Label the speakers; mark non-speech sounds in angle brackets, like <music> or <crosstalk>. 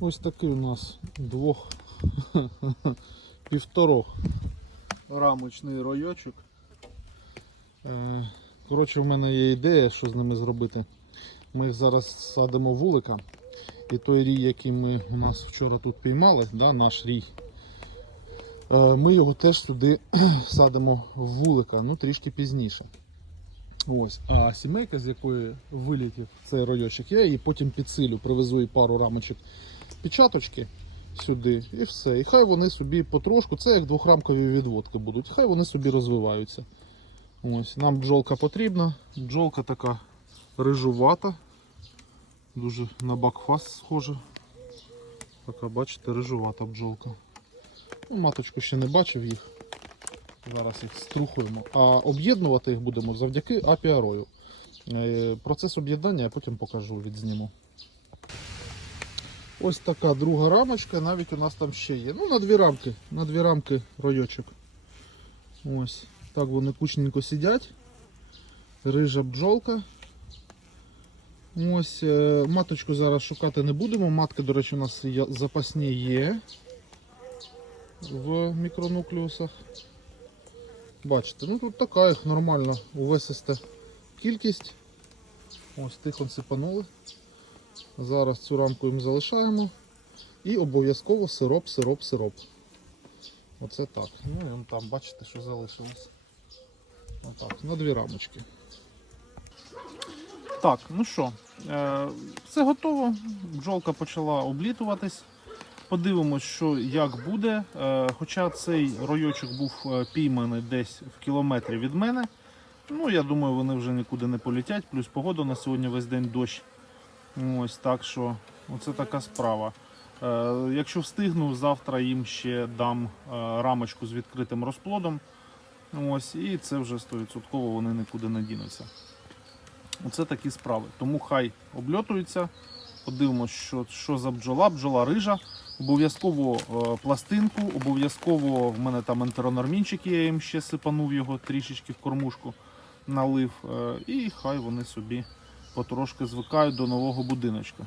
Speaker 1: Ось такий у нас двох <laughs> півторох рамочний ройочок. Е, Коротше, в мене є ідея, що з ними зробити. Ми зараз садимо вулика. І той рій, який ми у нас вчора тут піймали, да, наш рій, е, ми його теж сюди <clears throat> садимо в вулика, ну трішки пізніше. Ось. А сімейка, з якої вилітів цей ройочок, я її потім підсилю, привезу їй пару рамочок печаточки сюди і все. І хай вони собі потрошку, це як двохрамкові відводки будуть, хай вони собі розвиваються. Ось, нам бджолка потрібна. Бджолка така рижувата. Дуже на бакфаст схожа. Така, бачите, рижувата бджолка. Ну, маточку ще не бачив їх. Зараз їх струхуємо. А об'єднувати їх будемо завдяки апіарою. Е, Процес об'єднання я потім покажу, відзніму. Ось така друга рамочка, навіть у нас там ще є. Ну, на дві рамки, на дві рамки ройочок. Ось. Так вони кучненько сидять. Рижа бджолка. Ось е, маточку зараз шукати не будемо. Матки, до речі, у нас запасні є в мікронуклеусах. Бачите, ну тут така їх нормальна увесиста кількість. Ось тих он сипанули. Зараз цю рамку їм залишаємо. І обов'язково сироп, сироп, сироп. Оце так. Ну і там бачите, що залишилось. Отак, на дві рамочки. Так, ну що, е, все готово. Бджолка почала облітуватись. Подивимось, що як буде. Е, хоча цей ройочок був е, пійманий десь в кілометрі від мене. Ну, я думаю, вони вже нікуди не полетять. Плюс погода на сьогодні весь день дощ. Ось так що оце така справа. Е, якщо встигну, завтра їм ще дам е, рамочку з відкритим розплодом. Ось, і це вже 100% вони нікуди не дінуться. Оце такі справи. Тому хай обльотуються. Подивимось, що, що за бджола, бджола рижа. Обов'язково е, пластинку, обов'язково в мене там ентеронормінчик, є, я їм ще сипанув його трішечки в кормушку, налив. І хай вони собі потрошки звикають до нового будиночка.